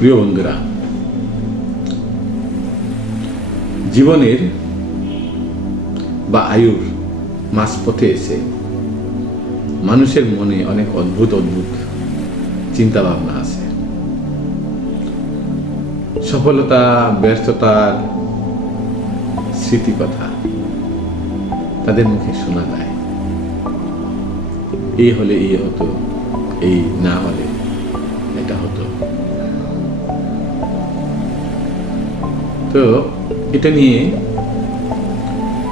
প্রিয় বন্ধুরা জীবনের বা আয়ুর মাঝপথে এসে মানুষের মনে অনেক অদ্ভুত অদ্ভুত চিন্তা ভাবনা আছে। সফলতা, ব্যর্থতার স্মৃতিকথা তাদের মুখে শোনা যায়। এই হলে এই হতো, এই না হলে এটা হতো। তো এটা নিয়ে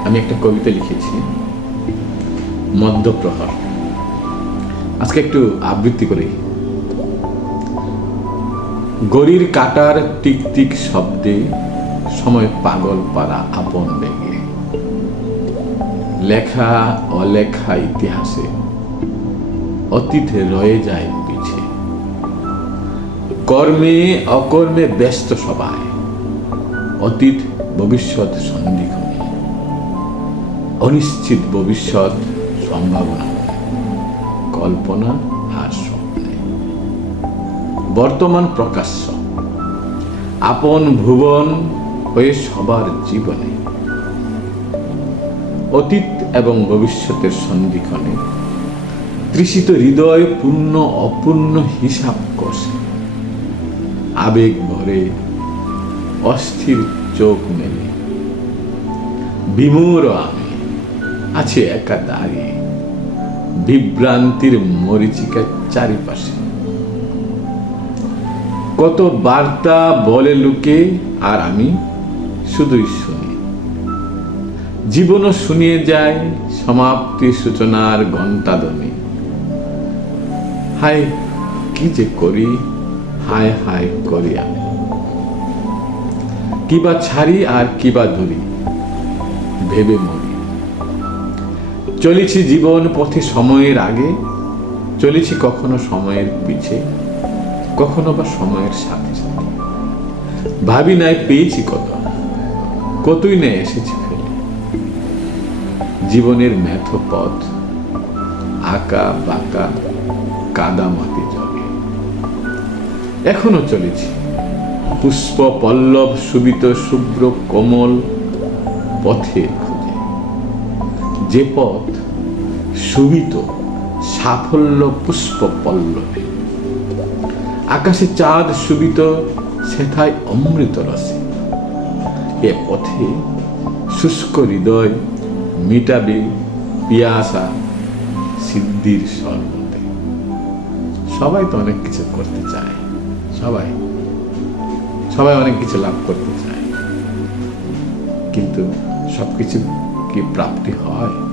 আমি একটা কবিতা লিখেছি মধ্যপ্রহর আজকে একটু আবৃত্তি করি। গড়ির কাটার টিক টিক শব্দে সময় পাগল পারা আপন বেগে। লেখা অলেখা ইতিহাসে, অতীতে রয়ে যায় পিছে। কর্মে অকর্মে ব্যস্ত সবাই। অতীত ভবিষ্যৎ সন্ধিক্ষণে অনিশ্চিত ভবিষ্যৎ সম্ভাবনা। কল্পনা আর স্বপ্নে। বর্তমান প্রকাশ্য। আপন ভুবন হয়ে সবার জীবনে। অতীত এবং ভবিষ্যতের সন্ধিক্ষণে। তৃষিত হৃদয় পূর্ণ অপূর্ণ হিসাব কষে আবেগ ভরে অস্থির চোখ মেলে। বিমূর আমি আছে একা দাঁড়িয়ে। বিভ্রান্তির মরিচিকার চারিপাশে। কত বার্তা বলে লোকে আর আমি শুধুই শুনি। জীবনও শুনিয়ে যায় সমাপ্তি সূচনার ঘণ্টা ঘণ্টাধ্বনি। হায়, কি যে করি, হায় হায় করি আমি। কিবা ছাড়ি আর কিবা ধরি। ভেবে মরি চলেছি জীবন পথে সময়ের আগে। চলেছি কখনো সময়ের পিছে। কখনো বা সময়ের সাথে সাথে। ভাবি নাই পেয়েছি কত। কতই না এসেছি ফেলে। জীবনের ম্যাথ পথ। আঁকা, বাঁকা, কাদা মাটি জগে এখনও চলেছি। পুষ্প পল্লব সুবিত শুভ্র কমল পথে খুঁজে। যে পথ সুবিত সাফল্য পুষ্প পল্লবে আকাশে চাঁদ সুবিত, সেথায় অমৃত রসে। এ পথে শুষ্ক হৃদয় মিটাবে পিয়াসা সিদ্ধির সর্বতে সবাই তো অনেক কিছু করতে চায়। সবাই। সবাই অনেক কিছু লাভ করতে চায়। কিন্তু সব কিছু কি প্রাপ্তি হয়?